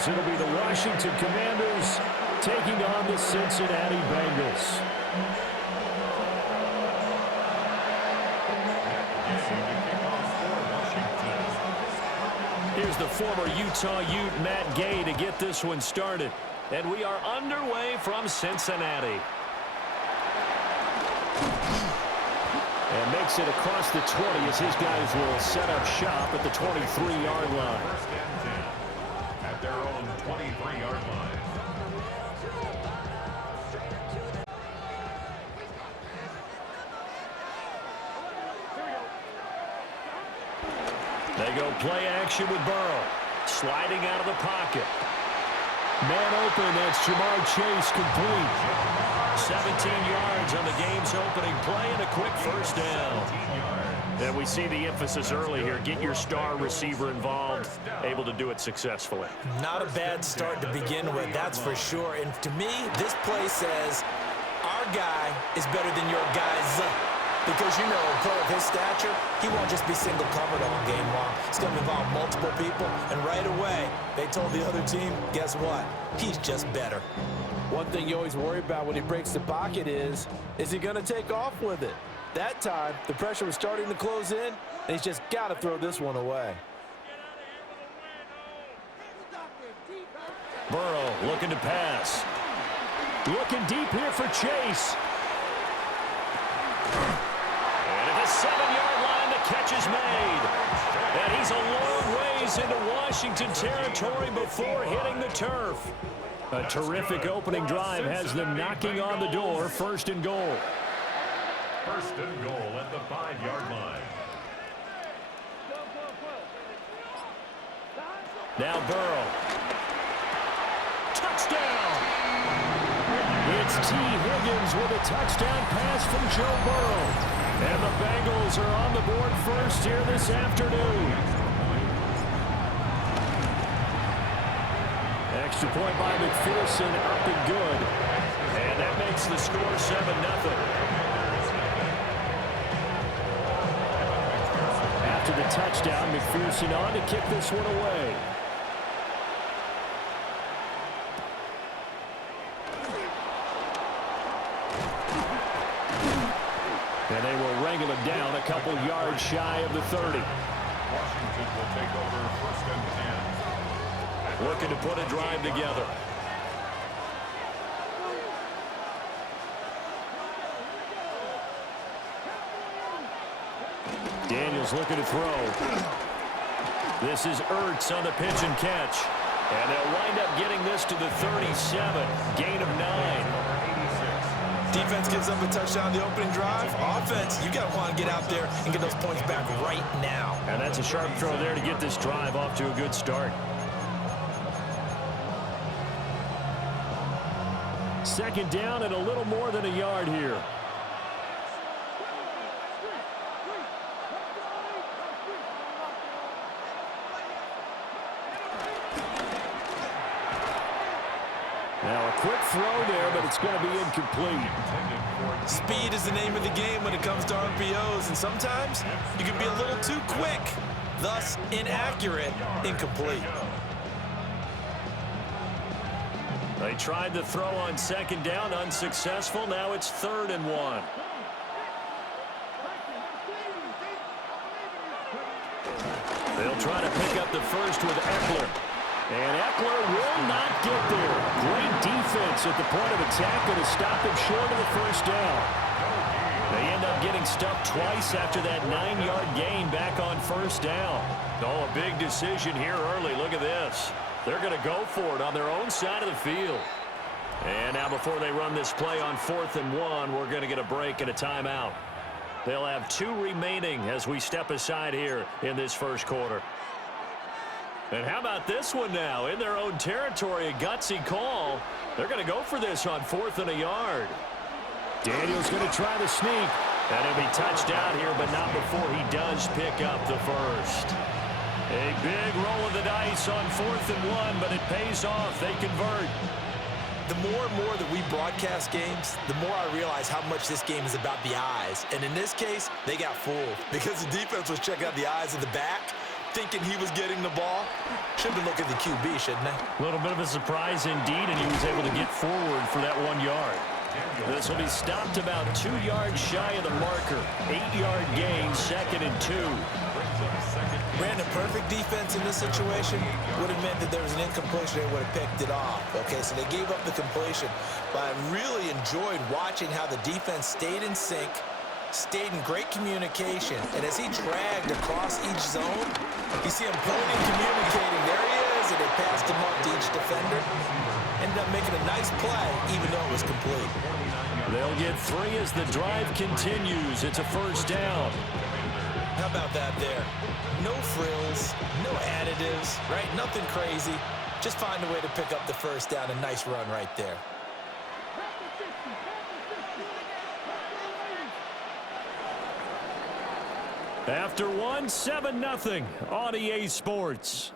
as it'll be the Washington Commanders taking on the Cincinnati Bengals. Here's the former Utah Ute, Matt Gay, to get this one started. And we are underway from Cincinnati. And makes it across the 20 as his guys will set up shop at the 23-yard line. First and 10 at their own 23-yard line. They go play action with Burrow. Sliding out of the pocket. Man open, that's Jamar Chase, complete. 17 yards on the game's opening play and a quick first down. And we see the emphasis early here. Get your star receiver involved, able to do it successfully. Not a bad start to begin with, that's for sure. And to me, this play says our guy is better than your guys. Because, you know, a player of his stature, he won't just be single covered all game long. It's going to involve multiple people. And right away, they told the other team, guess what? He's just better. One thing you always worry about when he breaks the pocket is he going to take off with it? That time, the pressure was starting to close in, and he's just got to throw this one away. Burrow looking to pass. Looking deep here for Chase. And at the 7-yard line, the catch is made. And he's a long ways into Washington territory before hitting the turf. A terrific opening drive has them knocking on the door. First and goal. First and goal at the 5-yard line. Now Burrow. Touchdown! It's T. Higgins with a touchdown pass from Joe Burrow. And the Bengals are on the board first here this afternoon. Extra point by McPherson, up and good. And that makes the score 7-0. After the touchdown, McPherson on to kick this one away. And they will wrangle him down a couple yards shy of the 30. Washington will take over first and 10. Looking to put a drive together. Daniels looking to throw. This is Ertz on the pitch and catch. And they'll wind up getting this to the 37. Gain of 9. Defense gives up a touchdown the opening drive. Offense, you got to want to get out there and get those points back right now. And that's a sharp throw there to get this drive off to a good start. Second down and a little more than a yard here. Now a quick throw there, but it's going to be incomplete. Speed is the name of the game when it comes to RPOs, and sometimes you can be a little too quick, thus inaccurate, incomplete. They tried to throw on second down, unsuccessful. Now it's 3rd and 1. They'll try to pick up the first with Eckler. And Eckler will not get there. Great defense at the point of attack, going to stop him short of the first down. They end up getting stuffed twice after that 9-yard gain back on first down. Oh, a big decision here early. Look at this. They're going to go for it on their own side of the field. And now before they run this play on 4th and 1, we're going to get a break and a timeout. They'll have 2 remaining as we step aside here in this first quarter. And how about this one now? In their own territory, a gutsy call. They're going to go for this on 4th and a yard. Daniels going to try the sneak. And he'll be touched out here, but not before he does pick up the first. A big roll of the dice on 4th and 1, but it pays off. They convert. The more and more that we broadcast games, the more I realize how much this game is about the eyes. And in this case, they got fooled because the defense was checking out the eyes of the back. thinking he was getting the ball. Should have been looking at the QB, shouldn't they? A little bit of a surprise indeed, and he was able to get forward for that 1 yard. This will be stopped about 2 yards shy of the marker. 8-yard gain, 2nd and 2. Brandon, perfect defense in this situation would have meant that there was an incompletion. They would have picked it off. Okay, so they gave up the completion. But I really enjoyed watching how the defense stayed in sync, stayed in great communication. And as he dragged across each zone, you see him pointing, communicating. There he is, and they passed him up to each defender. Ended up making a nice play, even though it was complete. They'll get 3 as the drive continues. It's a first down. How about that there? No frills, no additives, right? Nothing crazy. Just find a way to pick up the first down. A nice run right there. After 1, 7-0 on EA Sports.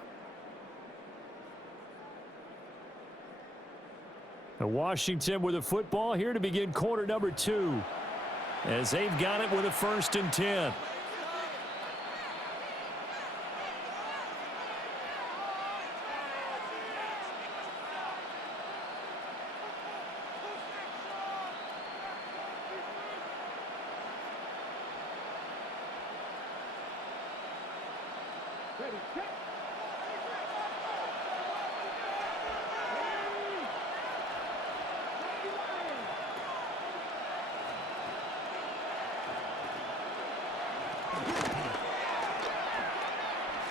Washington with the football here to begin quarter number 2 as they've got it with a 1st and 10.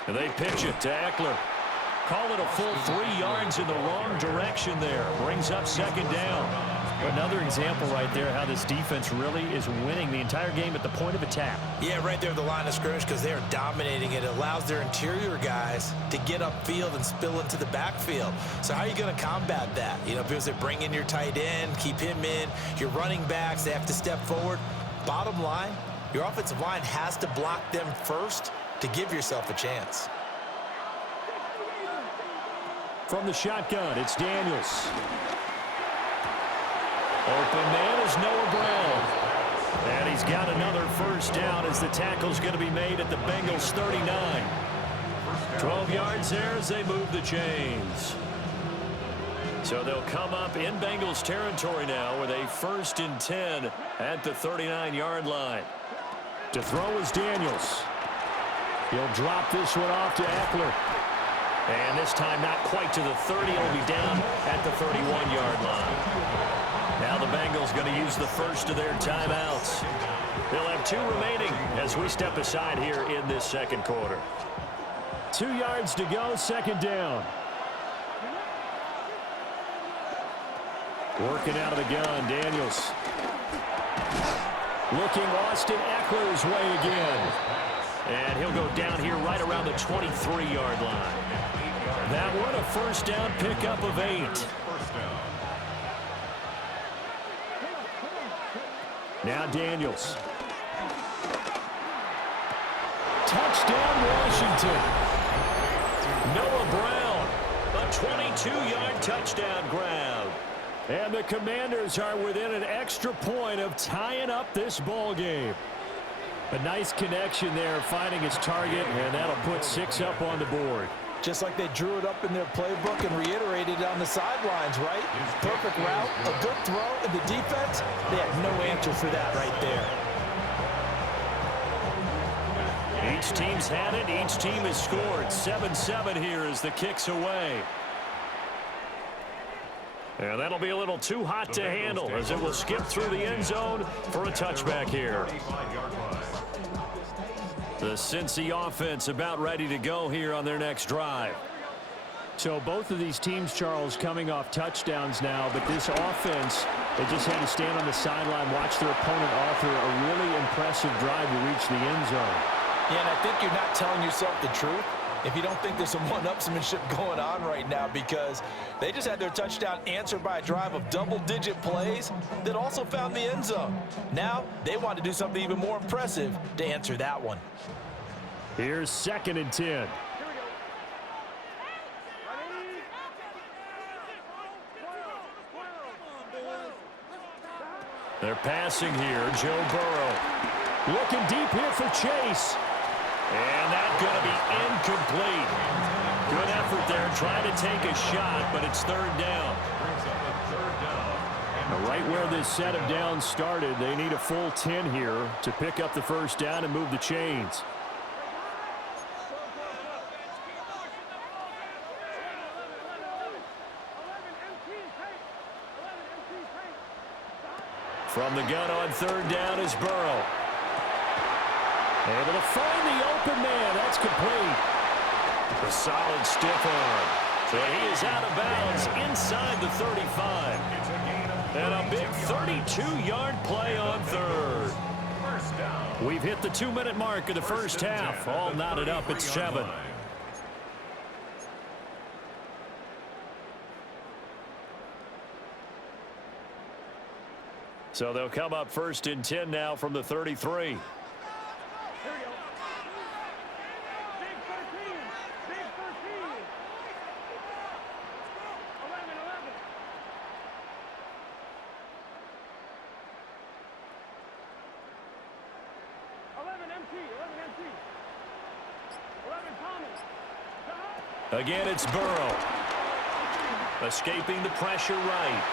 And they pitch it to Eckler. Call it a full 3 yards in the wrong direction there. Brings up 2nd down. Another example right there how this defense really is winning the entire game at the point of attack. Yeah, right there at the line of scrimmage because they are dominating it. It allows their interior guys to get upfield and spill into the backfield. So how are you going to combat that? You know, because they bring in your tight end, keep him in. Your running backs, they have to step forward. Bottom line, your offensive line has to block them first to give yourself a chance. From the shotgun, it's Daniels. Open man is Noah Brown. And he's got another first down as the tackle's going to be made at the Bengals 39. 12 yards there as they move the chains. So they'll come up in Bengals territory now with a 1st and 10 at the 39-yard line. To throw is Daniels. He'll drop this one off to Eckler. And this time not quite to the 30. It'll be down at the 31-yard line. Now the Bengals going to use the first of their timeouts. They'll have 2 remaining as we step aside here in this 2nd quarter. 2 yards to go, 2nd down. Working out of the gun, Daniels. Looking Austin Eckler's way again. And he'll go down here right around the 23-yard line. That one a first down pickup of 8. Now Daniels. Touchdown Washington. Noah Brown. A 22-yard touchdown grab. And the Commanders are within an extra point of tying up this ball game. A nice connection there, finding his target, and that'll put 6 up on the board. Just like they drew it up in their playbook and reiterated it on the sidelines, right? Perfect route, a good throw, and the defense, they had no answer for that right there. Each team's had it. Each team has scored. 7-7 here as the kick's away. And that'll be a little too hot to handle as it will skip through the end zone for a touchback here. The Cincy offense about ready to go here on their next drive. So both of these teams, Charles, coming off touchdowns now, but this offense, they just had to stand on the sideline, watch their opponent author a really impressive drive to reach the end zone. Yeah, and I think you're not telling yourself the truth if you don't think there's some one-upsmanship going on right now, because they just had their touchdown answered by a drive of double-digit plays that also found the end zone. Now they want to do something even more impressive to answer that one. Here's 2nd and 10. They're passing here. Joe Burrow looking deep here for Chase. And that's going to be incomplete. Good effort there trying to take a shot, but it's third down. Right where this set of downs started, they need a full 10 here to pick up the first down and move the chains. From the gun on third down is Burrow. Able to find the open man. That's complete. A solid stiff arm. So he is out of bounds inside the 35. And a big 32-yard play on third. We've hit the 2-minute mark of the first half. All knotted up at 7. So they'll come up first and 10 now from the 33. Again, it's Burrow. Escaping the pressure right.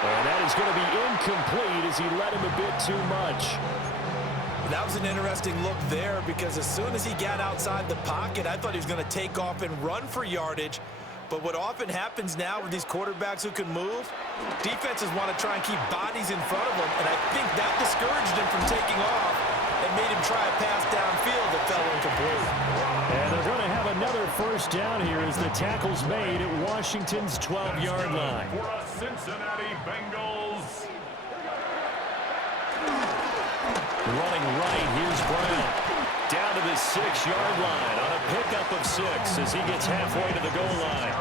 And that is going to be incomplete as he led him a bit too much. That was an interesting look there because as soon as he got outside the pocket, I thought he was going to take off and run for yardage. But what often happens now with these quarterbacks who can move, defenses want to try and keep bodies in front of them, and I think that discouraged him from taking off and made him try a pass downfield that fell incomplete. And they're going to have another first down here as the tackle's made at Washington's 12-yard line. For a Cincinnati Bengals. Running right, here's Brown. Down to the 6-yard line on a pickup of 6 as he gets halfway to the goal line.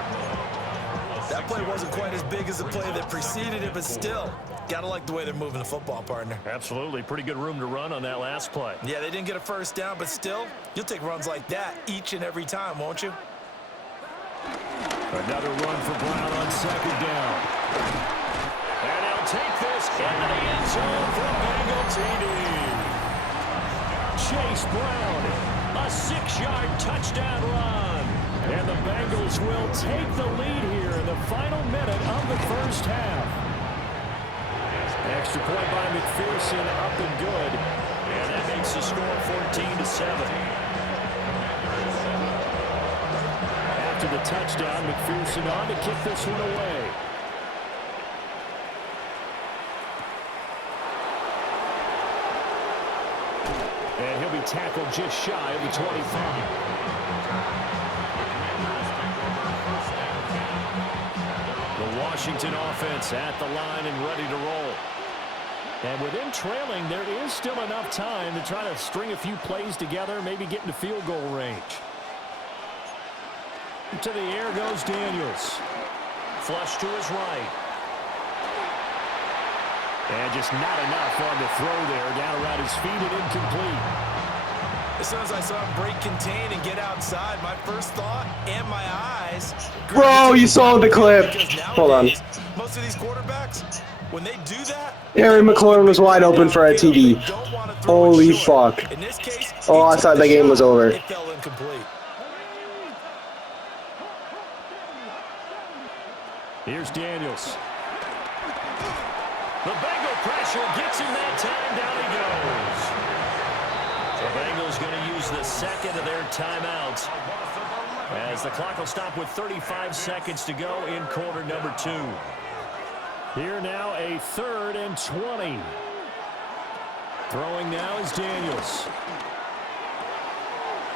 That play wasn't quite as big as the play that preceded it, but still, gotta like the way they're moving the football, partner. Absolutely. Pretty good room to run on that last play. Yeah, they didn't get a first down, but still, you'll take runs like that each and every time, won't you? Another run for Brown on second down. And he'll take this into the end zone for Bengal TD. Chase Brown, a 6-yard touchdown run. And the Bengals will take the lead here in the final minute of the first half. Extra point by McPherson, up and good. And that makes the score 14-7. After the touchdown, McPherson on to kick this one away. And he'll be tackled just shy of the 25. The Washington offense at the line and ready to roll. And with him trailing, there is still enough time to try to string a few plays together, maybe get into field goal range. To the air goes Daniels. Flush to his right. And just not enough on the throw there. Down around his feet and incomplete. As soon as I saw him break contain and get outside, my first thought and my eyes... Bro, you saw the clip. Hold on. Most of these quarterbacks, when they do that... Aaron McLaurin was wide open for a TD. Holy fuck. In this case, oh, I thought the game was over. It fell incomplete. Here's Daniels. The Bengal pressure gets him that time. Down he goes. The Bengals going to use the second of their timeouts as the clock will stop with 35 seconds to go in quarter number 2. Here now a 3rd and 20. Throwing now is Daniels.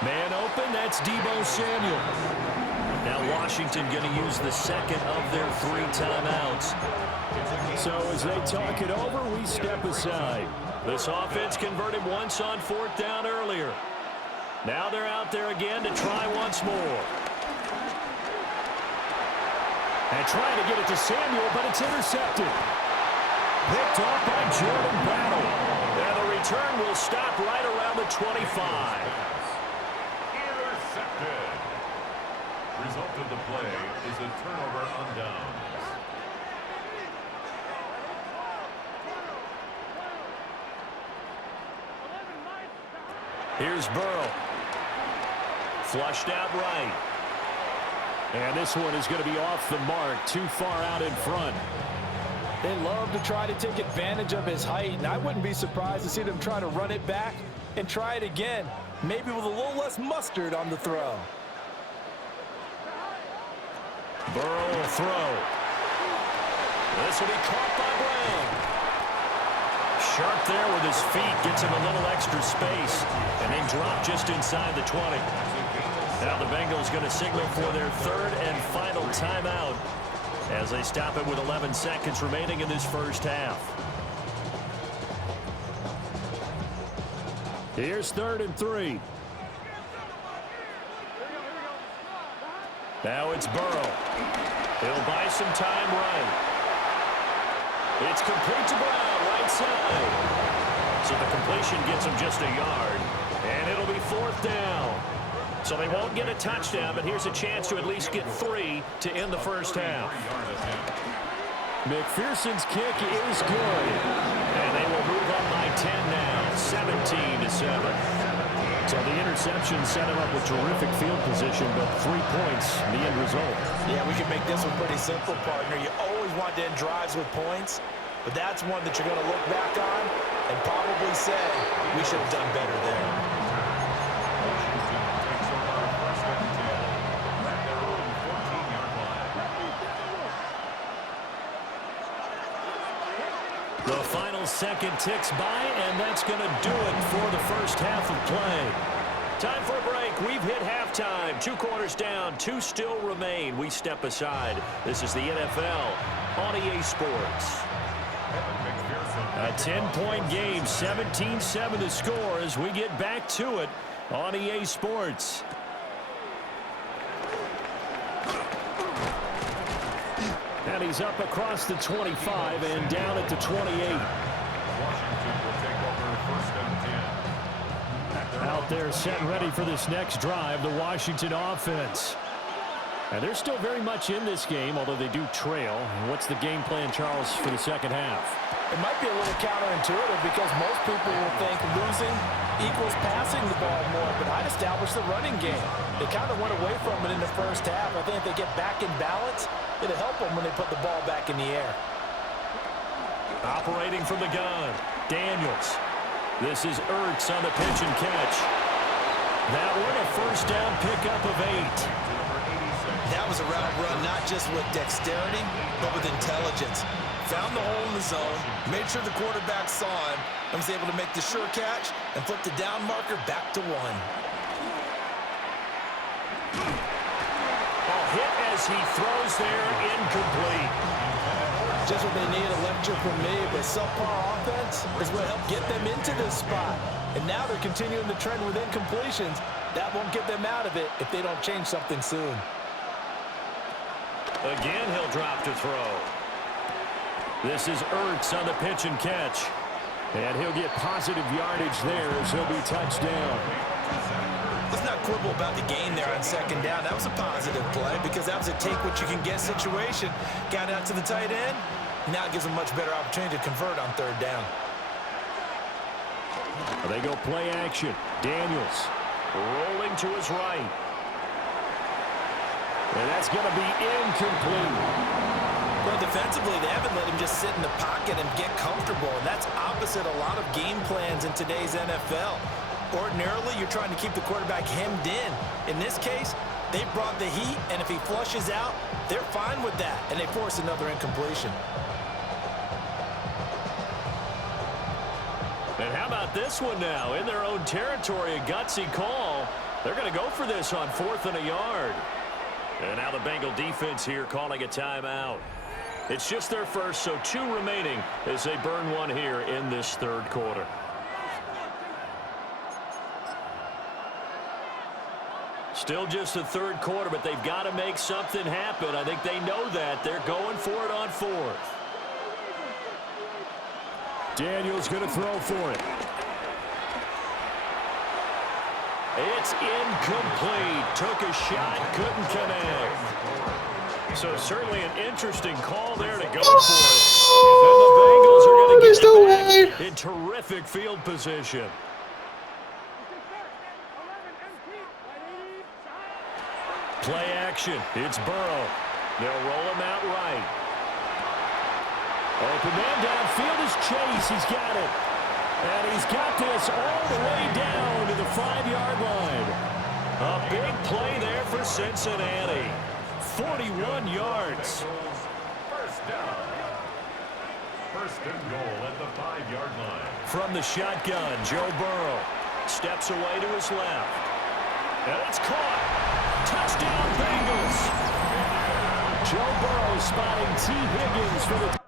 Man open, that's Deebo Samuel. Now Washington going to use the second of their 3 timeouts. So as they talk it over, we step aside. This offense converted once on 4th down earlier. Now they're out there again to try once more. And trying to get it to Samuel, but it's intercepted. Picked off by Jordan Battle. And the return will stop right around the 25. Intercepted. Result of the play is a turnover on downs. Here's Burrow. Flushed out right. And this one is going to be off the mark, too far out in front. They love to try to take advantage of his height, and I wouldn't be surprised to see them try to run it back and try it again, maybe with a little less mustard on the throw. Burrow will throw. This will be caught by Brown. Sharp there with his feet, gets him a little extra space, and then drop just inside the 20. Now the Bengals going to signal for their third and final timeout as they stop it with 11 seconds remaining in this first half. Here's 3rd and 3. Now it's Burrow. He'll buy some time right. It's complete to Brown, right side. So the completion gets him just a yard. And it'll be 4th down. So they won't get a touchdown, but here's a chance to at least get 3 to end the first half. McPherson's kick is good. And they will move up by 10 now, 17-7. So the interception set him up with terrific field position, but 3 points, the end result. Yeah, we can make this one pretty simple, partner. You always want to end drives with points, but that's one that you're going to look back on and probably say, we should have done better there. The final second ticks by, and that's going to do it for the first half of play. Time for a break. We've hit halftime. 2 quarters down, 2 still remain. We step aside. This is the NFL on EA Sports. A 10-point game, 17-7 the score as we get back to it on EA Sports. And he's up across the 25 and down at the 28. Washington will take over 1st and 10. Out there set ready for this next drive, the Washington offense. And they're still very much in this game, although they do trail. What's the game plan, Charles, for the second half? It might be a little counterintuitive because most people will think losing equals passing the ball more, but I'd establish the running game. They kind of went away from it in the first half. I think if they get back in balance, it'll help them when they put the ball back in the air. Operating from the gun, Daniels. This is Ertz on the pitch and catch. That one a first down pickup of 8. That was a route run not just with dexterity, but with intelligence. Found the hole in the zone, made sure the quarterback saw him, and was able to make the sure catch and flip the down marker back to 1. Hit as he throws there, incomplete. Just what they need, a lecture from me, but subpar offense is what helped get them into this spot. And now they're continuing the trend with incompletions. That won't get them out of it if they don't change something soon. Again, he'll drop to throw. This is Ertz on the pitch and catch. And he'll get positive yardage there as he'll be touched down. Let's not quibble about the gain there on 2nd down. That was a positive play because that was a take-what-you-can-get situation. Got out to the tight end. Now it gives them a much better opportunity to convert on 3rd down. They go play action. Daniels rolling to his right. And that's going to be incomplete. Well, defensively, they haven't let him just sit in the pocket and get comfortable, and that's opposite a lot of game plans in today's NFL. Ordinarily, you're trying to keep the quarterback hemmed in. In this case, they brought the heat, and if he flushes out, they're fine with that, and they force another incompletion. And how about this one now? In their own territory, a gutsy call. They're going to go for this on 4th and a yard. And now the Bengal defense here calling a timeout. It's just their first, so 2 remaining as they burn one here in this 3rd quarter. Still just the 3rd quarter, but they've got to make something happen. I think they know that. They're going for it on 4th. Daniels going to throw for it. It's incomplete. Took a shot, couldn't connect. So certainly an interesting call there to go for it. And the Bengals are going to get it back in terrific field position. action. It's Burrow. They'll roll him out right. Open man downfield is Chase. He's got it. And he's got this all the way down to the 5-yard line. A big play there for Cincinnati. 41 yards. First down. First and goal at the 5-yard line. From the shotgun, Joe Burrow steps away to his left. And it's caught. Touchdown, Bengals. Joe Burrow spotting T. Higgins for the